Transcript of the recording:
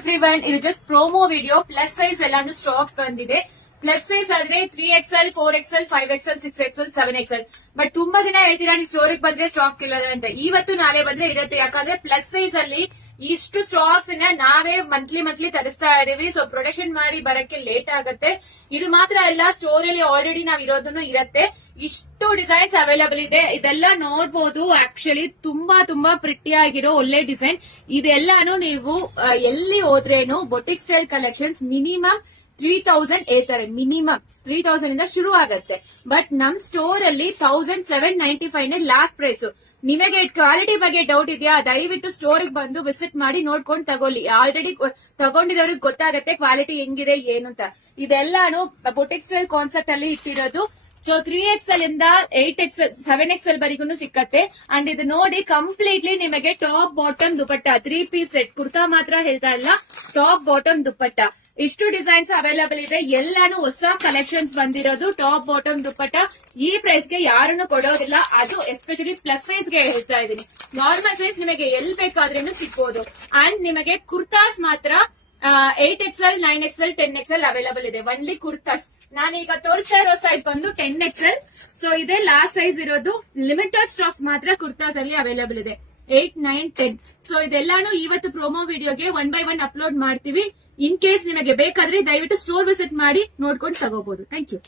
Everyone, ಇದು just promo video. Plus size ಎಲ್ಲಾನು stock ಬಂದಿದೆ. ಪ್ಲಸ್ ಸೈಜ್ ಆದ್ರೆ 3XL, 4XL, 5XL, 6XL, 7XL. But ತುಂಬಾ ಜನ ಹೇಳ್ತೀರಾ ನೀವು ಸ್ಟೋರಿಗೆ ಬಂದ್ರೆ ಸ್ಟಾಕ್ ಇಲ್ಲ ಅಂತ. ಇವತ್ತು ನಾಳೆ ಬಂದ್ರೆ ಇರುತ್ತೆ. ಯಾಕಂದ್ರೆ ಪ್ಲಸ್ ಸೈಜ್ ಅಲ್ಲಿ ಇಷ್ಟು ಸ್ಟಾಕ್ಸ್ ನಾವೇ ಮಂತ್ಲಿ ತರಿಸ್ತಾ ಇದೀವಿ. ಸೊ ಪ್ರೊಡಕ್ಷನ್ ಮಾಡಿ ಬರಕ್ಕೆ ಲೇಟ್ ಆಗುತ್ತೆ. ಇದು ಮಾತ್ರ ಅಲ್ಲ, ಸ್ಟೋರ್ ಅಲ್ಲಿ ಆಲ್ರೆಡಿ ನಾವ್ ಇರೋದನ್ನು ಇರುತ್ತೆ. ಇಷ್ಟು ಡಿಸೈನ್ಸ್ ಅವೈಲೇಬಲ್ ಇದೆ. ಇದೆಲ್ಲ ನೋಡ್ಬೋದು. ಆಕ್ಚುಲಿ ತುಂಬಾ ಪ್ರಿಟಿ ಆಗಿರೋ ಒಳ್ಳೆ ಡಿಸೈನ್. ಇದೆಲ್ಲಾನು ನೀವು ಎಲ್ಲಿ ಹೋದ್ರೇನು ಬೊಟಿಕ್ ಸ್ಟೈಲ್ ಕಲೆಕ್ಷನ್ಸ್ ಮಿನಿಮಮ್ 3000 ಹೇಳ್ತಾರೆ. ಮಿನಿಮಮ್ 3000 ಇಂದ ಶುರು ಆಗತ್ತೆ. ಬಟ್ ನಮ್ ಸ್ಟೋರ್ ಅಲ್ಲಿ 1795 ಲಾಸ್ಟ್ ಪ್ರೈಸ್. ನಿಮಗೆ ಕ್ವಾಲಿಟಿ ಬಗ್ಗೆ ಡೌಟ್ ಇದೆಯಾ? ದಯವಿಟ್ಟು ಸ್ಟೋರ್ ಬಂದು ವಿಸಿಟ್ ಮಾಡಿ ನೋಡ್ಕೊಂಡು ತಗೊಳ್ಳಿ. ಆಲ್ರೆಡಿ ತಗೊಂಡಿರೋರಿಗೆ ಗೊತ್ತಾಗತ್ತೆ ಕ್ವಾಲಿಟಿ ಹೆಂಗಿದೆ ಏನು ಅಂತ. ಇದೆಲ್ಲಾನು ಬೊಟಿಕ್ ಸ್ಟೈಲ್ ಕಾನ್ಸೆಪ್ಟ್ ಅಲ್ಲಿ ಇಟ್ಟಿರೋದು. ಸೊ 3XL ಇಂದ 8XL, 7XL ವರೆಗೂ ಸಿಕ್ಕತ್ತೆ. ಅಂಡ್ ಇದು ನೋಡಿ ಕಂಪ್ಲೀಟ್ಲಿ ನಿಮಗೆ top bottom dupatta 3 piece set. Kurta ಮಾತ್ರ ಹೇಳ್ತಾ ಇಲ್ಲ, ಟಾಪ್ ಬಾಟಮ್ ದುಪಟ್ಟ. ಇಷ್ಟು ಡಿಸೈನ್ಸ್ ಅವೈಲೇಬಲ್ ಇದೆ. ಎಲ್ಲಾನು ಹೊಸ ಕಲೆಕ್ಷನ್ಸ್ ಬಂದಿರೋದು. ಟಾಪ್ ಬಾಟಮ್ ದುಪ್ಪಟ್ಟ ಈ ಪ್ರೈಸ್ ಗೆ ಯಾರನ್ನು ಕೊಡೋದಿಲ್ಲ. ಅದು ಎಸ್ಪೆಷಲಿ ಪ್ಲಸ್ ಸೈಜ್ ಗೆ ಹೇಳ್ತಾ ಇದೀನಿ. ನಾರ್ಮಲ್ ಸೈಜ್ ನಿಮಗೆ ಎಲ್ಲಿ ಬೇಕಾದ್ರೂ ಸಿಗ್ಬೋದು. ಅಂಡ್ ನಿಮಗೆ ಕುರ್ತಾಸ್ ಮಾತ್ರ 8XL, 9XL, 10XL ಅವೈಲೇಬಲ್ ಇದೆ. ಒನ್ಲಿ ಕುರ್ತಾಸ್. ನಾನೀಗ ತೋರಿಸ್ತಾ ಇರೋ ಸೈಜ್ ಬಂದು 10XL. ಸೊ ಇದೇ ಲಾಸ್ಟ್ ಸೈಜ್ ಇರೋದು. ಲಿಮಿಟೆಡ್ ಸ್ಟಾಕ್ಸ್ ಮಾತ್ರ ಕುರ್ತಾಸ್ ಅಲ್ಲಿ ಅವೈಲೇಬಲ್ ಇದೆ. 8, 9, 10. ಸೊ ಇದೆಲ್ಲಾನು ಇವತ್ತು ಪ್ರೋಮೋ ವಿಡಿಯೋಗೆ 1 by 1 ಅಪ್ಲೋಡ್ ಮಾಡ್ತೀವಿ. ಇನ್ ಕೇಸ್ ನಿಮಗೆ ಬೇಕಾದ್ರೆ ದಯವಿಟ್ಟು ಸ್ಟೋರ್ ವಿಸಿಟ್ ಮಾಡಿ ನೋಡ್ಕೊಂಡು ತಗೋಬಹುದು. Thank you.